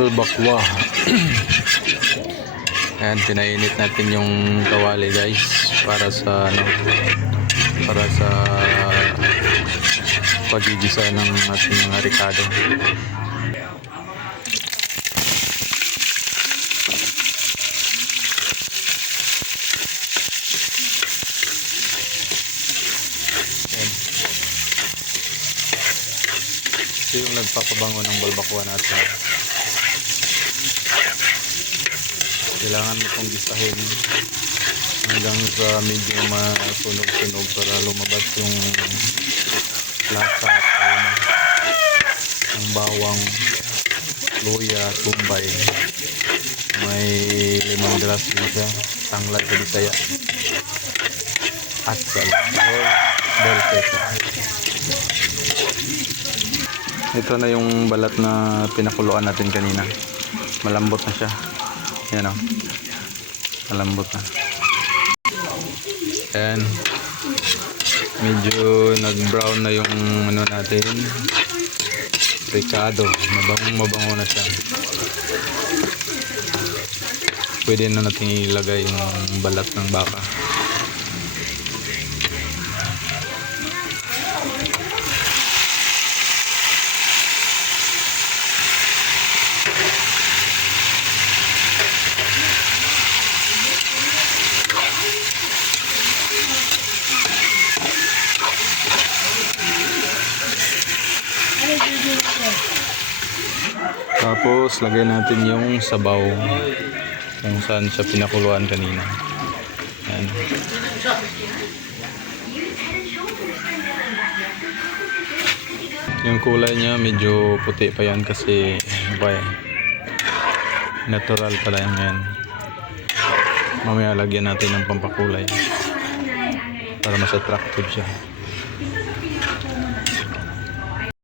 Albakwa. Ayan, pinainit natin yung kawali guys para sa pagigisa ng ating mga ricado. Ayan. Ito yung nagpapabango ng balbakwa natin. Kailangan mo itong gisahin hanggang sa medyo masunog-sunog para lumabas yung lasa at aroma ng bawang, luya, tumbay. May lemongrass din siya, tanglad sa Bisaya, atsal or bell pepper. Ito na yung balat na pinakuluan natin kanina. Malambot na siya. Yan o, malambot na. And medyo nag-brown na yung ano natin, ricado. Mabango na siya. Pwede na natin ilagay yung balat ng baka. Tapos lagay natin yung sabaw kung saan siya pinakuluan kanina. Ayan. Yung kulay niya medyo puti pa yan kasi natural pala yan. Mamaya lagyan natin ng pampakulay para mas attractive siya.